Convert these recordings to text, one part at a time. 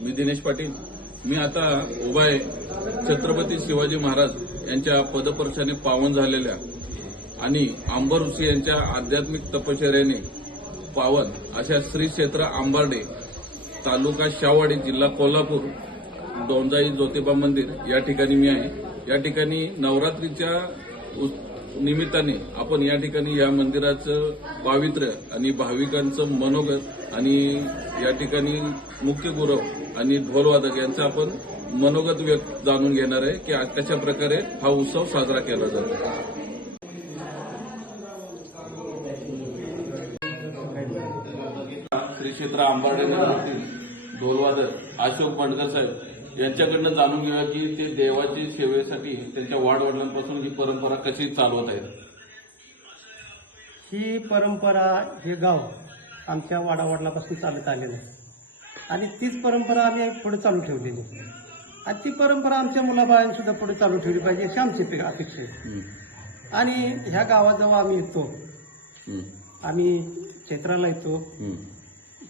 मी दिनेश पाटील. मी आता उभा आहे. छत्रपती शिवाजी महाराज यांच्या पदपर्शाने पावन झालेल्या आणि आंबर ऋषी यांच्या आध्यात्मिक तपश्चर्याने पावन अशा श्री क्षेत्र आंबार्डे तालुका शावाडी जिल्हा कोल्हापूर दोंजाई ज्योतिबा मंदिर या ठिकाणी मी आहे. या ठिकाणी नवरात्रीच्या निमित्ताने आपण या ठिकाणी या मंदिराचं पावित्र्य आणि भाविकांचं मनोगत आणि या ठिकाणी मुख्य गुरव आणि ढोलवादक यांचं आपण मनोगत व्यक्त जाणून घेणार आहे की कशा प्रकारे हा उत्सव साजरा केला जातो. श्री क्षेत्र आंबाडे ढोलवादक अशोक बंडकर साहेब यांच्याकडनं जाणून घेऊया की ते देवाची सेवेसाठी त्यांच्या वाडवडिलांपासून ही परंपरा कशी चालवत आहेत? ही परंपरा हे गाव आमच्या वाडावडलापासून चालत आलेलं आहे. आणि तीच परंपरा आम्ही पुढे चालू ठेवलेली आहे. आणि ती परंपरा आमच्या मुलाबाळांनी सुद्धा पुढे चालू ठेवली पाहिजे अशी आमची अपेक्षा आहे. आणि ह्या गावाजवळ आम्ही येतो. आम्ही चैत्राला येतो.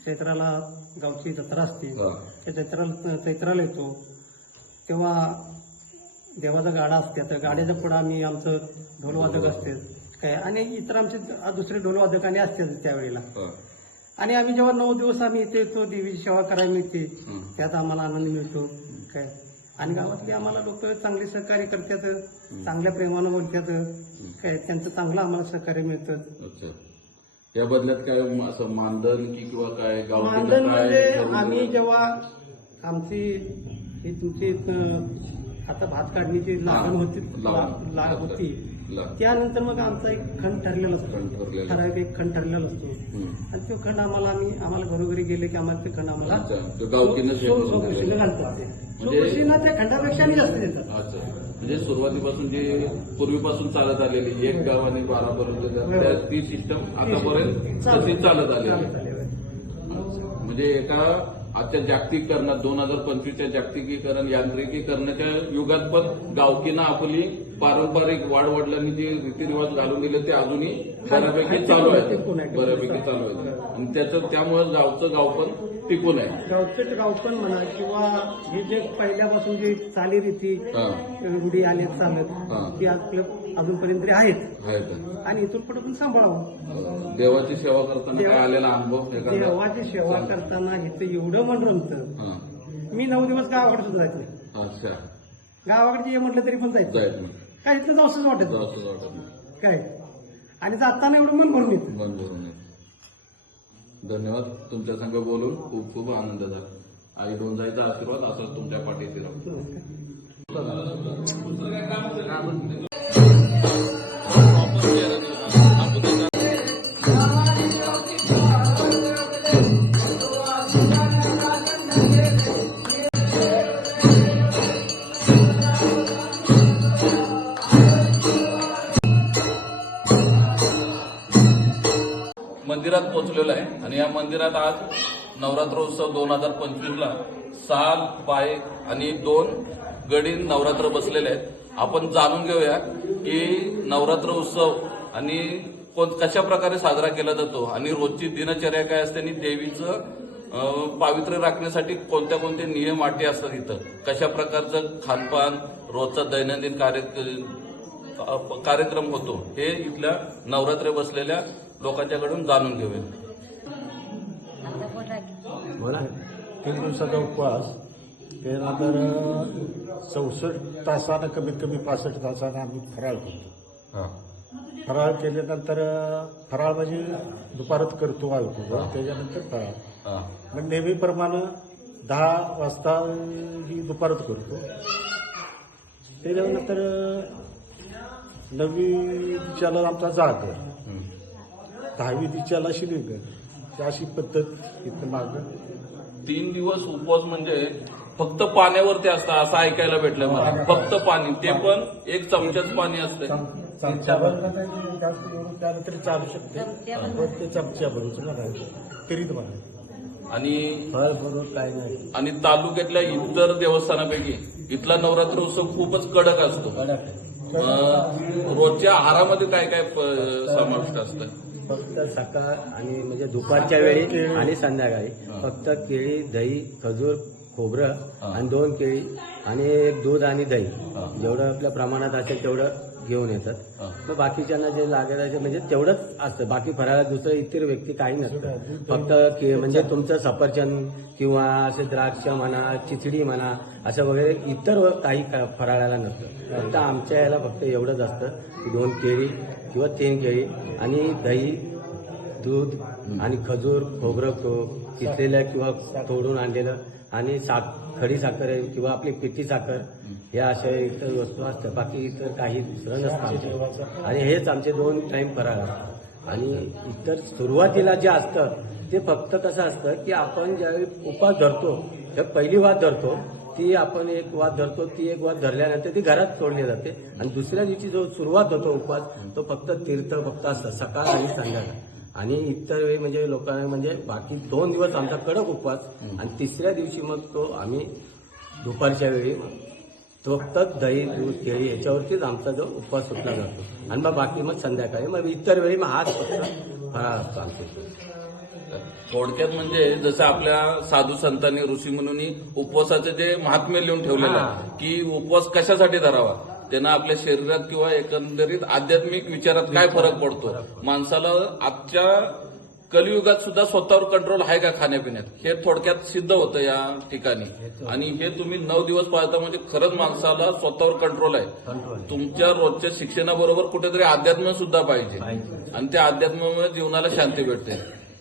चैत्राला गावची जत्रा असते. त्या जत्रा चैत्राला येतो. तेव्हा देवाचा गाडा असते. तर गाड्याच्या पुढं आम्ही आमचं ढोलवादक असते. काय? आणि इतर आमचे दुसरे ढोलवादकाने असतात त्यावेळेला. आणि आम्ही जेव्हा नऊ दिवस आम्ही इथे येतो देवीची सेवा करायला मिळते. त्यात आम्हाला आनंद मिळतो. काय? आणि गावातली आम्हाला लोक चांगले सहकार्य करतात. चांगल्या प्रेमानं बोलतात. काय? त्यांचं चांगलं आम्हाला सहकार्य मिळतं. अच्छा या बदल्यात काय असं मानधन की किंवा काय मानधन म्हणजे? आम्ही जेव्हा आमची ही तुमची आता भात काढणीची लागण होती लाग होती. त्यानंतर मग आमचा एक खंड ठरलेला असतो. ठराविक एक खंड ठरलेला असतो. आणि तो खंड आम्हाला आम्ही आम्हाला घरोघरी गेले की आम्हाला ते खंड आम्हाला अच्छा तो गावकीनं सो- शेत सो- करून सोकृषीनं दिलेलं. घालतात ते. म्हणजे- त्या खंडापेक्षा आम्ही जास्त देतात म्हणजे सुरुवातीपासून जे पूर्वीपासून चालत आलेली एक गाव आणि बारा त्या ती सिस्टम आतापर्यंत तशी चालत आलेली. म्हणजे एका आजच्या जागतिकीकरणात दोन हजार पंचवीसच्या जागतिकीकरण यांत्रिकीकरणाच्या युगात पण गावकीनं आपली पारंपरिक वाडवडिलांनी जे रीतिरिवाज घालून दिले ते अजूनही बऱ्यापैकी चालू टिकून आहे आहे. बऱ्यापैकी चालू आहे आणि त्याचं त्यामुळे गावचं गाव पण टिकून आहे. गावचं गावपण म्हणा किंवा हे जे पहिल्यापासून जे चालीरीती हा. रूढी आले चालत हा. ती आपलं अजूनपर्यंत तरी आहेत. आहे का आणि इथून पुढे पण सांभाळावं. देवाची सेवा करताना देवा- काय आलेला अनुभव एखादा? देवाची सेवा करताना इथं एवढं मन रमतं. हा. मी नऊ दिवस गावाकडे सुद्धा जायचं. नाही. अच्छा. गावाकडे ये म्हटलं तरी पण जायचं. जायचं नाही. काय इथलं जाऊसच वाटत नाही. वाटत नाही. काय? आणि जाताना एवढं मन भरून येतं. मन भरून येतं. धन्यवाद तुमच्या संग बोलून. खूप खूप आनंद झाला. आई दोन जायचा आशीर्वाद असाच तुमच्या पाठीशी राहतो आणि या मंदिरात आज नवरात्रोत्सव दोन हजार पंचवीसला साल पाय आणि दोन गडी नवरात्र बसलेले आहेत. आपण जाणून घेऊया की नवरात्र उत्सव आणि कोण कशा प्रकारे साजरा केला जातो आणि रोजची दिनचर्या काय असते आणि देवीचं पावित्र्य राखण्यासाठी कोणत्या कोणते नियम अटी असतात इथं? कशा प्रकारचं खानपान रोजचा दैनंदिन कार्य कार्यक्रम होतो हे इथल्या नवरात्र बसलेल्या लोकांच्याकडून जाणून घेऊया. मला तीन दिवसाचा उपवास. त्यानंतर चौसष्ट तासानं कमीत कमी पासष्ट तासानं आम्ही फराळ करतो फराळ केल्यानंतर फराळ म्हणजे दुपारात करतो आहोत त्याच्यानंतर फराळ. मग नेहमीप्रमाणे दहा वाजता ही दुपारात करतो. त्याच्यानंतर नववी दिच्याला आमचा जागर. दहावी दिच्याला शिलीगर अशी पद्धत इथं मागं. तीन दिवस उपवास म्हणजे फक्त पाण्यावरती असतं असं ऐकायला भेटलं मला. फक्त पाणी. ते पण. एक चमच्याच पाणी असतं. तरी चालू शकते. ते चमच्या भरूच तरीच आणि फळ भरून काय नाही. आणि तालुक्यातल्या इतर देवस्थानापैकी इथला नवरात्र उत्सव खूपच कडक असतो. अं, रोजच्या आहारामध्ये काय काय समाविष्ट असतं? फक्त सकाळ आणि म्हणजे दुपारच्या वेळी आणि संध्याकाळी फक्त केळी दही खजूर खोबरं. आणि दोन केळी आणि एक दूध आणि दही. जेवढं आपल्या प्रमाणात असेल तेवढं घेऊन येतात. मग बाकीच्यांना जे लागत असेल म्हणजे तेवढंच असतं. बाकी फराळा दुसरं इतर व्यक्ती काही नसतं. फक्त के- म्हणजे तुमचं सफरचंद किंवा असे द्राक्ष म्हणा चिचडी म्हणा असं वगैरे इतर काही फराळाला नसतं. फक्त आमच्या याला फक्त एवढंच असतं की दोन केळी किंवा तीन केळी आणि दही दूध आणि खजूर खोबरं खो- किसलेलं किंवा तोडून आणलेलं आणि साख खडी साखर आहे किंवा आपली पिठी साखर. या अशा इतर वस्तू असतात बाकी इतर काही दुसरं नसतं आमच्या. आणि हेच आमचे दोन टाइम फराळ असतात. आणि इतर सुरुवातीला जे असतं ते फक्त कसं असतं की आपण ज्यावेळी उपास धरतो तर पहिली वाद धरतो ती आपण एक वाद धरतो ती एक वाद धरल्यानंतर ती घरात सोडली जाते. आणि दुसऱ्या दिवशी जो सुरुवात होतो उपवास तो फक्त तीर्थ फक्त असतं सकाळ आणि संध्याकाळ. आणि इतर वेळी म्हणजे लोकांना म्हणजे बाकी दोन दिवस आमचा कडक उपवास आणि तिसऱ्या दिवशी मग तो आम्ही दुपारच्या वेळी तो फक्त दही दूध केळी याच्यावरतीच आमचा जो उपवास सुटला जातो. आणि मग बाकी मग संध्याकाळी मग इतर वेळी मग हाच फक्त फराळ असतो आमच्या. थोडक्यात म्हणजे जसं आपल्या साधू संतांनी ऋषी मुनी उपवासाचे जे महात्म्य लिहून ठेवलेलं आहे की उपवास कशासाठी धरावा? त्यांना आपल्या शरीरात किंवा एकंदरीत आध्यात्मिक विचारात काय फरक पडतो. माणसाला आजच्या कलियुगात सुद्धा स्वतःवर कंट्रोल आहे का खाण्यापिण्यात? हे थोडक्यात सिद्ध होतं या ठिकाणी. आणि हे तुम्ही नऊ दिवस पाळता म्हणजे खरंच माणसाला स्वतःवर कंट्रोल आहे. तुमच्या रोजच्या शिक्षणाबरोबर कुठेतरी अध्यात्म सुद्धा पाहिजे. पाहिजे. आणि त्या अध्यात्मामुळे जीवनाला शांती भेटते.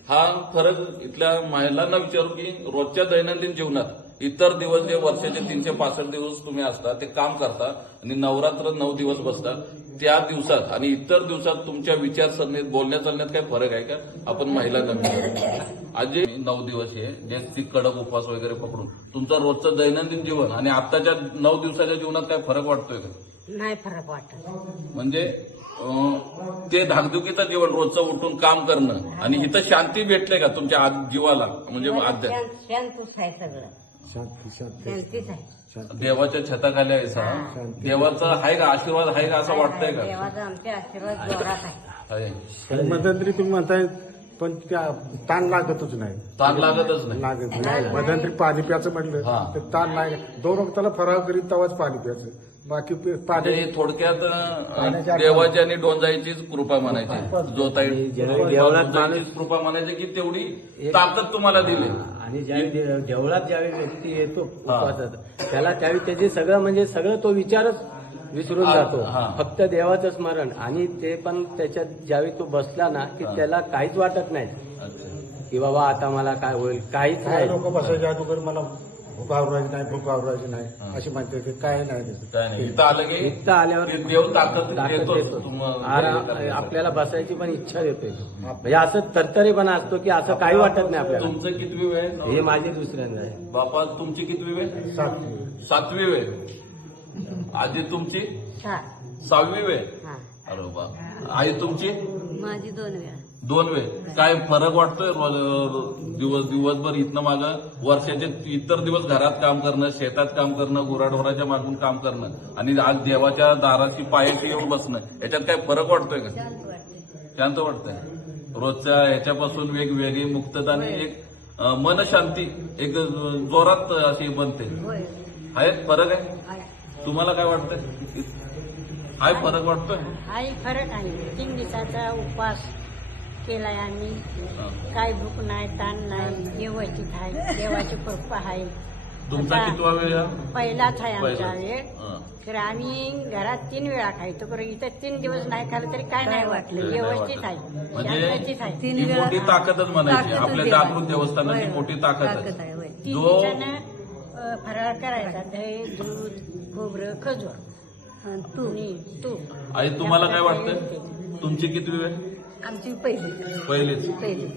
हा फरक इथल्या महिलांना विचारू की रोजच्या दैनंदिन जीवनात इतर दिवस जे वर्षाचे तीनशे पासष्ट दिवस तुम्ही असता ते काम करता आणि नवरात्र नऊ दिवस बसता त्या दिवसात आणि इतर दिवसात तुमच्या विचारसरणीत बोलण्या चालण्यात काय फरक आहे का? आपण महिलांना विचारू आज जे नऊ दिवस आहे जे ती कडक उपवास वगैरे पकडून तुमचं रोजचं दैनंदिन जीवन आणि आत्ताच्या नऊ दिवसाच्या जीवनात काय फरक वाटतोय का? नाही फरक वाटत. म्हणजे ते धाकधुकीचं जीवन रोजचं उठून काम करणं आणि इथं शांती भेटले का तुमच्या आत- जीवाला? म्हणजे शांत- शांतच आहे सगळं. शांती शांती. शांतीच आहे. देवाच्या छताखाली आहे सा. देवाचा आहे का? आशीर्वाद आहे का? असं वाटतंय का? देवाचा आमचे आशीर्वाद जोरात आहे. आहे. मध्यंतरी तुम्ही म्हणताय पण त्या ताण लागतच नाही. ताण लागतच नाही. लागत नाही. मध्यंतरी पाणी प्यायचं हा. म्हटलं तर ताण नाही. दोन वक्ताला फराळ करीत तेव्हाच पाणी प्यायचं. बाकी पाणी म्हणजे थोडक्यात देवाची आणि डोंजाईचीच कृपा म्हणायची. जो ताई आणि ज्यावेळी देवळात कृपा म्हणायची की तेवढी ताकद तुम्हाला दिली. आणि ज्यावेळी देवळात ज्यावेळी व्यक्ती येतो त्याला त्यावेळी त्याचे सगळं म्हणजे सगळं तो विचारच विसरून जातो. फक्त देवाचं स्मरण. आणि ते पण त्याच्यात ज्यावेळी तो बसला ना की त्याला काहीच वाटत नाही. की बाबा आता मला काय होईल काहीच काय नाही. लोक बसायच्या अगोदर मला आवरायची नाही भूक आवरायची नाही अशी म्हणते की काय नाही त्याचं. काय नाही. इथं आलं की इथं आल्यावर ते देव ताकद ताकद देतो देतो. तुम्हाला. आरा- आपल्याला बसायची पण इच्छा देते म्हणजे असं तरतरीपणा असतो की असं काही वाटत नाही आपल्याला. तुमचं कितवी वेळ हे माझी दुसऱ्यांदा आहे. बापा तुमची कितवी वेळ? सात सातवी वेळ. आजी तुमची? हा. सहावी वेळ. हा. अरे बा आई तुमची? माझी दोन वेळा दोन वेळ. काय फरक वाटतोय दिवस दिवसभर इथनं मागं वर्षाचे इतर दिवस घरात काम करणं शेतात काम करणं गुराढोराच्या मागून काम करणं आणि आज देवाच्या दाराची पायाशी येऊन बसणं याच्यात काय फरक वाटतोय का? शांत वाटते शांत वाटतंय. रोजच्या ह्याच्यापासून वेगवेगळी मुक्तता आणि एक मनशांती एक जोरात अशी बनते. होय. आहे फरक आहे. तुम्हाला काय वाटतंय? हाय फरक वाटतोय? हाही फरक आहे. तीन दिवसाचा उपवास. केलाय आम्ही. काय भूक नाही ताण नाही व्यवस्थित आहे देवाची कृपा आहे तुमचा आता कितवा वेळ? हा? पहिलाच आहे आमचा. वेळ. हं. तर आम्ही घरात तीन वेळा खायचो. बरं इथं तीन दिवस नाही खाल्लं तरी काय नाही वाटलं. व्यवस्थित आहे म्हणजे शांततेत आहे ती मोठी ताकदच म्हणायची. आपल्या जागृत देवस्थानाची मोठी तीन जो दिवसानं अ, फराळ करायचा. दही दूध खोबरं खजूर. तूप. तूप. आई तुम्हाला काय वाटतंय? तुमची कितवी वेळ? आमची पहिली. पहिलीच. पहिली.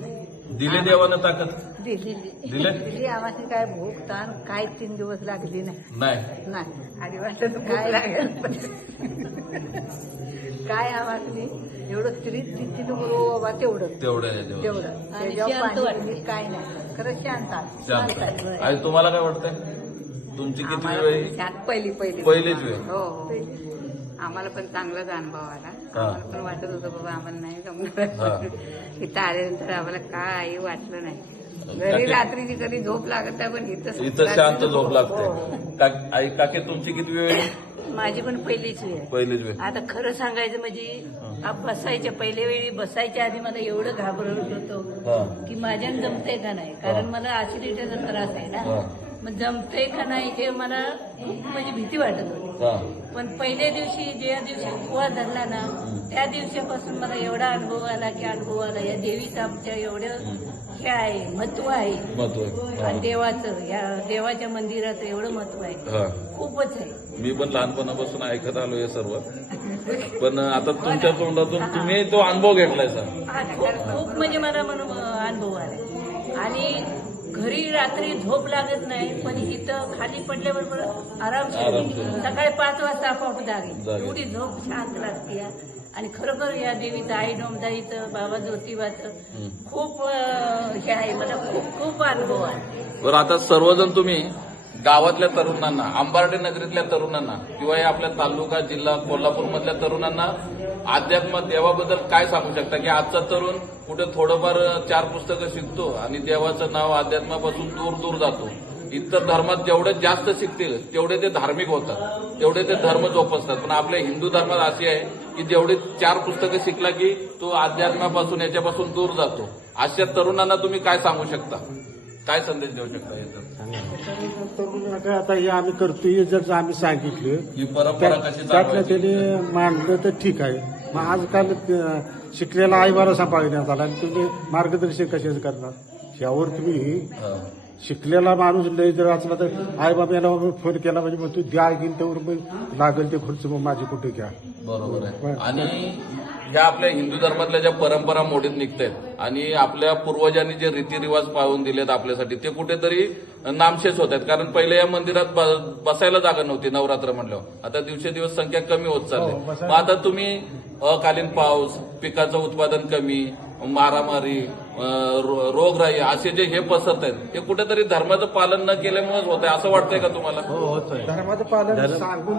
दिले देवानं ताकद? दिली. दिले? दिली. आम्हाला काय भूक ताण काय तीन दिवस लागली नाही. नाही. नाही. आणि वाटत काय लागेल काय आम्हाला एवढं तरी तिथे बाबा तेवढं. तेवढं आहे तेवढं. तेवढं. त्याच्यावर पाणी बिणी काय नाही. खरंच शांत आहे. शांत आहे. आई तुम्हाला काय वाटतंय? तुमची आम्हाला वेळ शांत पहिली पहिली. पहिलीच वेळ. हो हो. आम्हाला पण चांगलाच अनुभव आला हा. आम्हाला पण वाटत होतं बाबा आम्हाला नाही हा. जमणार इथं आल्यानंतर आम्हाला काही वाटलं नाही घरी रात्रीची कधी झोप लागत नाही पण इथं इथं शांत झोप लागते का- आई काके तुमची किती वेळ? माझी पण पहिलीच वेळ आहे. पहिलीच वेळ आता खरं सांगायचं म्हणजे आप बसायच्या पहिल्या वेळी बसायच्या आधी मला एवढं घाबरत होतो हा. की माझ्यानं जमतंय का नाही कारण मला ऍसिडिटीचा त्रास आहे हा. मग जमतंय का नाही हे मला खूप म्हणजे भीती वाटत होती. हा. पण पहिल्या दिवशी ज्या दिवशी उपवास धरला ना त्या दिवशीपासून मला एवढा अनुभव आला की अनुभव आला. या देवीचं आमच्या एवढं हे आहे महत्त्व आहे. महत्त्व आहे. आणि देवाचं या देवाच्या मंदिराचं एवढं महत्त्व आहे. हा. खूपच आहे. मी पण लहानपणापासून ऐकत आलो हे सर्व. पण आता तुमच्या तोंडातून तुम्ही तो अनुभव घेतलाय सर. हा, खूप खूप म्हणजे मला म्हणून अनुभव आला आणि घरी रात्री झोप लागत नाही पण इथं खाली पडल्याबरोबर आराम आरामशीर. सकाळी पाच वाजता आपोआप जागे. एवढी झोप शांत लागते आणि खरोखर या देवीचं आई डोमदाईचं बाबा ज्योतिबाचं खूप हे आहे. मला खूप खूप अनुभव आहे. बरं आता सर्वजण तुम्ही गावातल्या तरुणांना अंबार्डे नगरीतल्या तरुणांना किंवा या आपल्या तालुका जिल्हा कोल्हापूर मधल्या तरुणांना अध्यात्म देवाबद्दल काय सांगू शकता? की आजचा तरुण कुठे थोडंफार चार पुस्तकं शिकतो आणि देवाचं नाव अध्यात्मापासून दूर दूर जातो. इतर धर्मात जेवढे जास्त शिकतील तेवढे ते धार्मिक होतात. तेवढे ते धर्म जोपासतात. पण आपल्या हिंदू धर्मात अशी आहे की जेवढे चार पुस्तकं शिकला की तो अध्यात्मापासून याच्यापासून दूर जातो. अशा तरुणांना तुम्ही काय सांगू शकता? काय संदेश देऊ शकता याच्यात? तरुण काय आता हे आम्ही करतोय जर आम्ही सांगितलं ही परंपरा त्या- कशी त्यातलं? त्याने मांडलं तर ठीक आहे. मग आजकाल शिकलेला आईबारा सांभाळण्यात आला आणि तुम्ही मार्गदर्शन कसे करणार? यावर तुम्ही शिकलेला माणूस लय जर असला तर आई बाबाला फोन केला म्हणजे मग तू द्या घेईन तेवढं मग लागेल ते खर्च मग माझे कुठे घ्या. बरोबर आहे. आणि ह्या आपल्या हिंदू धर्मातल्या ज्या परंपरा मोडीत निघत आहेत आणि आपल्या पूर्वजांनी जे रीतिरिवाज पाळून दिलेत आपल्यासाठी ते कुठेतरी नामशेष होत आहेत कारण पहिले या मंदिरात बसायला जागा नव्हती नवरात्र म्हणल्यावर. आता दिवसेदिवस संख्या कमी होत चालली मग आता तुम्ही अकालीन पाऊस पिकाचं उत्पादन कमी मारामारी रोगराई असे जे हे पसरत आहेत हे कुठेतरी धर्माचं पालन न केल्यामुळेच होत आहे असं वाटतंय का तुम्हाला? धर्माचं पालन सांगून